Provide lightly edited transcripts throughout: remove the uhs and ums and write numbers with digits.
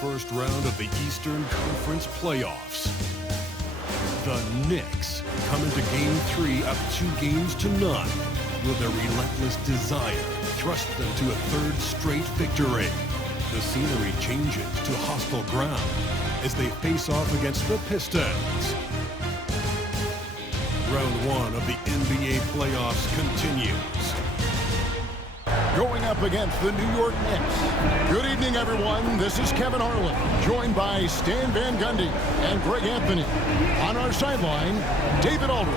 first round of the Eastern Conference playoffs. The Knicks come into Game 3 up 2-0. Will their relentless desire thrust them to a third straight victory? The scenery changes to hostile ground as they face off against the Pistons. Round 1 of the NBA playoffs continues. Going up against the New York Knicks. Good evening, everyone. This is Kevin Harlan, joined by Stan Van Gundy and Greg Anthony. On our sideline, David Aldridge.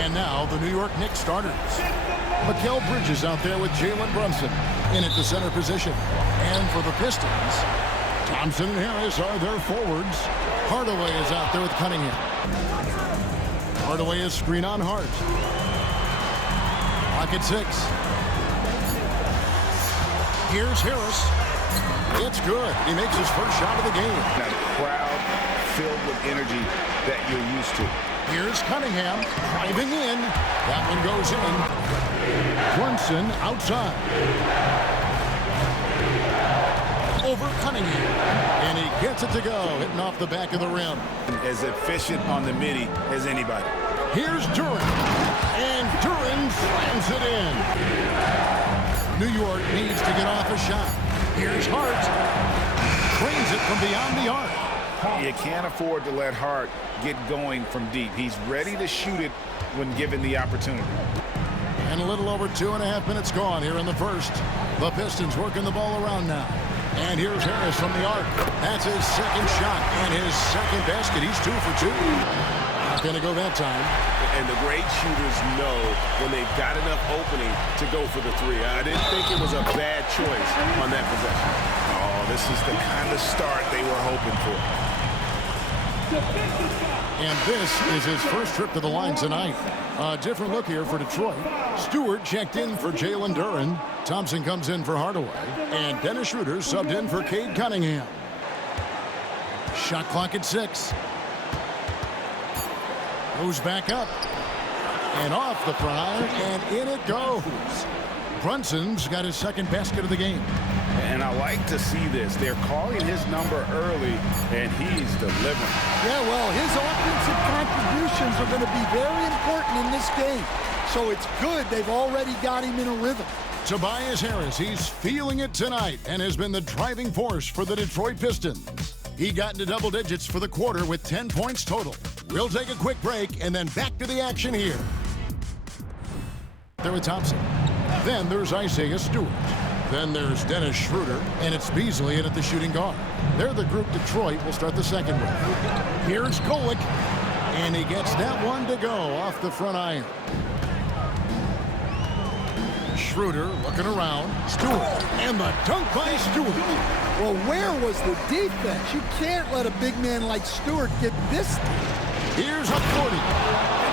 And now the New York Knicks starters. Mikal Bridges out there with Jalen Brunson in at the center position. And for the Pistons, Thompson and Harris are their forwards. Hardaway is out there with Cunningham. Hardaway is screen on Hart. Clock at 6. Here's Harris. It's good. He makes his first shot of the game. Now the crowd filled with energy that you're used to. Here's Cunningham driving in. That one goes in. Brunson outside. Over Cunningham. And he gets it to go, hitting off the back of the rim. As efficient on the midi as anybody. Here's Duren. And Duren slams it in. New York needs to get off a shot. Here's Hart. Trains it from beyond the arc. You can't afford to let Hart get going from deep. He's ready to shoot it when given the opportunity. And a little over 2.5 minutes gone here in the first. The Pistons working the ball around now. And here's Harris from the arc. That's his second shot and his second basket. He's 2 for 2. Not going to go that time. And the great shooters know when they've got enough opening to go for the three. I didn't think it was a bad choice on that possession. Oh, this is the kind of start they were hoping for. And this is his first trip to the line tonight. A different look here for Detroit. Stewart checked in for Jalen Duren. Thompson comes in for Hardaway. And Dennis Schroeder subbed in for Cade Cunningham. Shot clock at 6. Goes back up. And off the front iron, and in it goes. Brunson's got his second basket of the game. And I like to see this. They're calling his number early, and he's delivering. Yeah, well, his offensive contributions are going to be very important in this game. So it's good they've already got him in a rhythm. Tobias Harris, he's feeling it tonight and has been the driving force for the Detroit Pistons. He got into double digits for the quarter with 10 points total. We'll take a quick break and then back to the action here. There with Thompson. Then there's Isaiah Stewart. Then there's Dennis Schroeder, and it's Beasley in at the shooting guard. They're the group Detroit will start the second with. Here's Golick, and he gets that one to go off the front iron. Schroeder looking around. Stewart, and the dunk by Stewart. Well, where was the defense? You can't let a big man like Stewart get this. Here's a 40.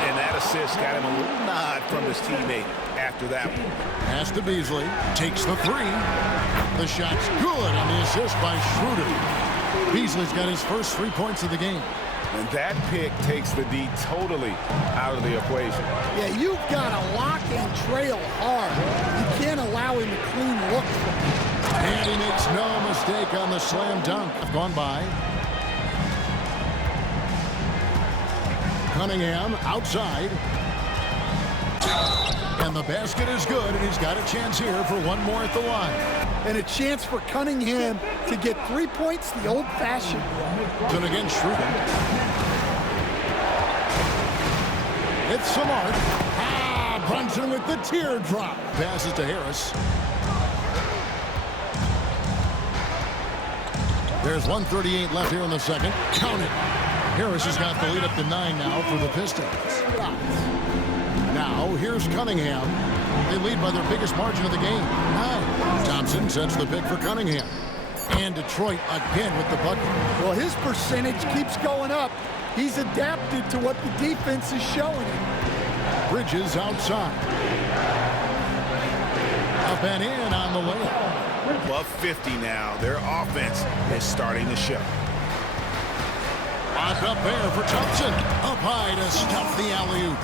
And that assist got him a little nod from his teammate after that one. Pass to Beasley. Takes the 3. The shot's good on the assist by Schroeder. Beasley's got his first 3 points of the game. And that pick takes the D totally out of the equation. Yeah, you've got to lock and trail hard. You can't allow him a clean look. And he makes no mistake on the slam dunk. Gone by. Cunningham outside. And the basket is good, and he's got a chance here for one more at the line. And a chance for Cunningham to get 3 points the old-fashioned way. And again, Schroeder. It's Smart. Brunson with the teardrop. Passes to Harris. There's 1:38 left here in the second. Count it. Harris has got the lead up to 9 now for the Pistons. Now, here's Cunningham. They lead by their biggest margin of the game, 9. Thompson sets the pick for Cunningham. And Detroit again with the bucket. Well, his percentage keeps going up. He's adapted to what the defense is showing him. Bridges outside. Up and in on the layup. Above 50 now. Their offense is starting to show. Lock up there for Thompson. Up high to stuff the alley-oop.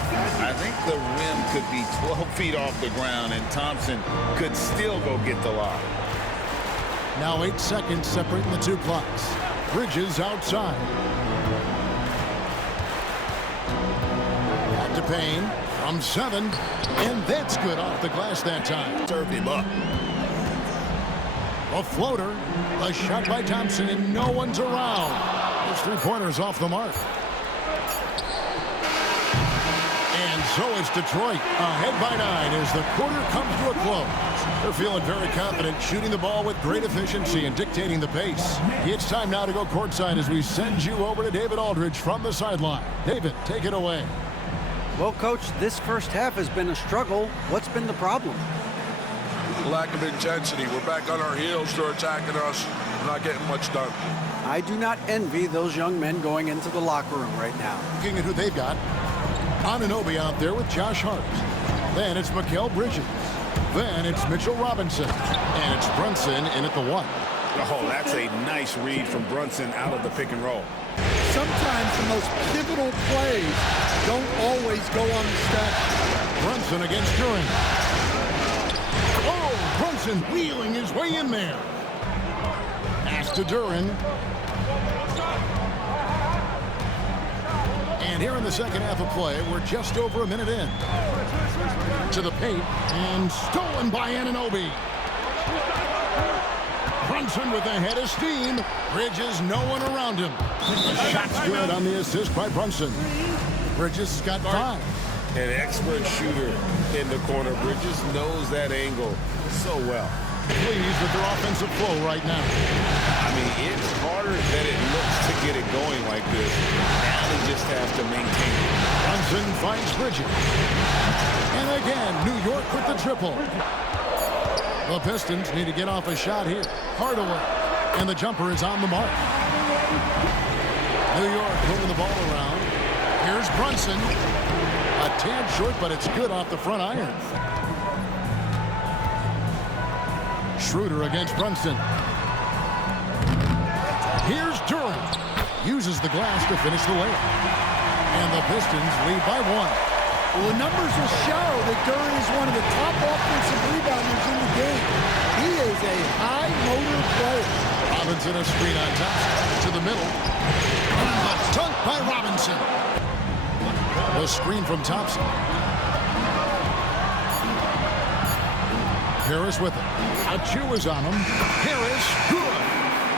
I think the rim could be 12 feet off the ground, and Thompson could still go get the lob. Now 8 seconds separating the two clocks. Bridges outside. Back to Payne from 7. And that's good off the glass that time. Served him up. A floater. A shot by Thompson, and no one's around. Those three-pointers off the mark. And so it's Detroit ahead by 9 as the quarter comes to a close. They're feeling very confident, shooting the ball with great efficiency and dictating the pace. It's time now to go courtside as we send you over to David Aldridge from the sideline. David, take it away. Well, Coach, this first half has been a struggle. What's been the problem? Lack of intensity. We're back on our heels. They're attacking us. We're not getting much done. I do not envy those young men going into the locker room right now. Looking at who they've got. Anunoby out there with Josh Hart. Then it's Mikal Bridges. Then it's Mitchell Robinson. And it's Brunson in at the 1. Oh, that's a nice read from Brunson out of the pick and roll. Sometimes the most pivotal plays don't always go on the stat. Brunson against Duran. Oh, Brunson wheeling his way in there. Pass to Duran. And here in the second half of play, we're just over a minute in. To the paint, and stolen by Anunoby. Brunson with a head of steam. Bridges, no one around him. The shot's good on the assist by Brunson. Bridges has got 5. An expert shooter in the corner. Bridges knows that angle so well. Pleased with their offensive flow right now. I mean, it's harder than it looks to get it going like this. Now he just has to maintain it. Brunson finds Bridges. And again, New York with the triple. The Pistons need to get off a shot here. Hardaway. And the jumper is on the mark. New York moving the ball around. Here's Brunson. A tad short, but it's good off the front iron. Schroeder against Brunson. Here's Duran. Uses the glass to finish the layup. And the Pistons lead by 1. Well, the numbers will show that Duran is one of the top offensive rebounders in the game. He is a high-motor player. Robinson a screen on top. To the middle. A dunk by Robinson. The screen from Thompson. Harris with it. Achu is on him. Harris, good.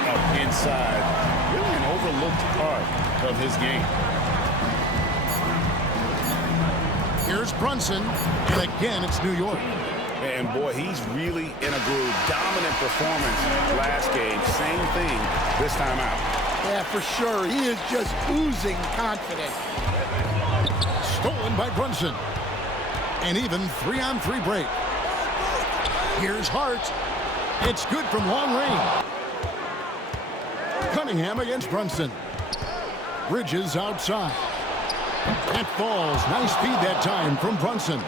Oh, inside. Really an overlooked part of his game. Here's Brunson. And again, it's New York. And boy, he's really in a groove. Dominant performance last game. Same thing this time out. Yeah, for sure. He is just oozing confidence. Stolen by Brunson. And even 3-on-3 break. Here's Hart. It's good from long range. Cunningham against Brunson. Bridges outside. That falls. Nice feed that time from Brunson.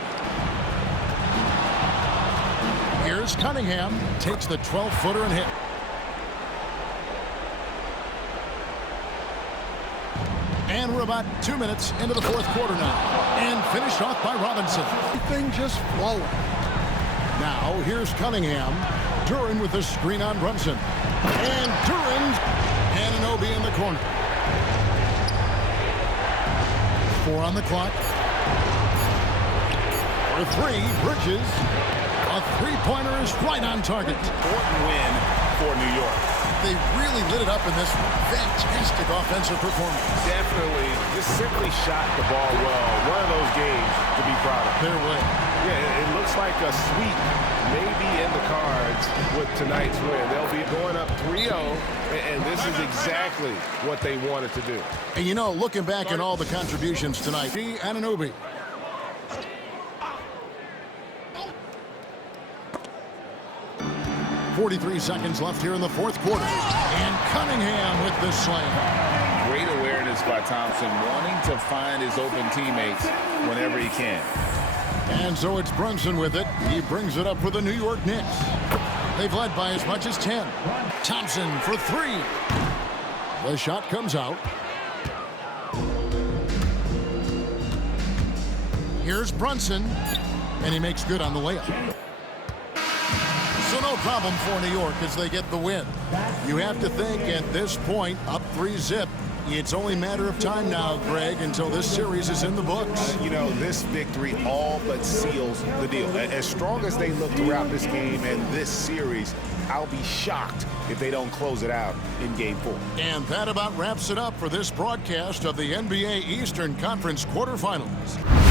Here's Cunningham. Takes the 12-footer and hit. And we're about 2 minutes into the fourth quarter now. And finished off by Robinson. Everything just flowing. Now, here's Cunningham. Duran with the screen on Brunson. And Duran. Anunoby in the corner. 4 on the clock. For 3, Bridges. A three-pointer is right on target. Important win for New York. They really lit it up in this fantastic offensive performance. Definitely just simply shot the ball well. One of those games to be proud of. Their way. Yeah, it looks like a sweep maybe in the cards with tonight's win. They'll be going up 3-0, and this is exactly what they wanted to do. And you know, looking back at all the contributions tonight, Anunoby. .43 seconds left here in the fourth quarter. And Cunningham with the slam. Great awareness by Thompson, wanting to find his open teammates whenever he can. And so it's Brunson with it. He brings it up for the New York Knicks. They've led by as much as 10. Thompson for 3. The shot comes out. Here's Brunson. And he makes good on the layup. So no problem for New York as they get the win. You have to think at this point, up 3-0. It's only a matter of time now, Greg, until this series is in the books. You know, this victory all but seals the deal. As strong as they look throughout this game and this series, I'll be shocked if they don't close it out in Game 4. And that about wraps it up for this broadcast of the NBA Eastern Conference quarterfinals.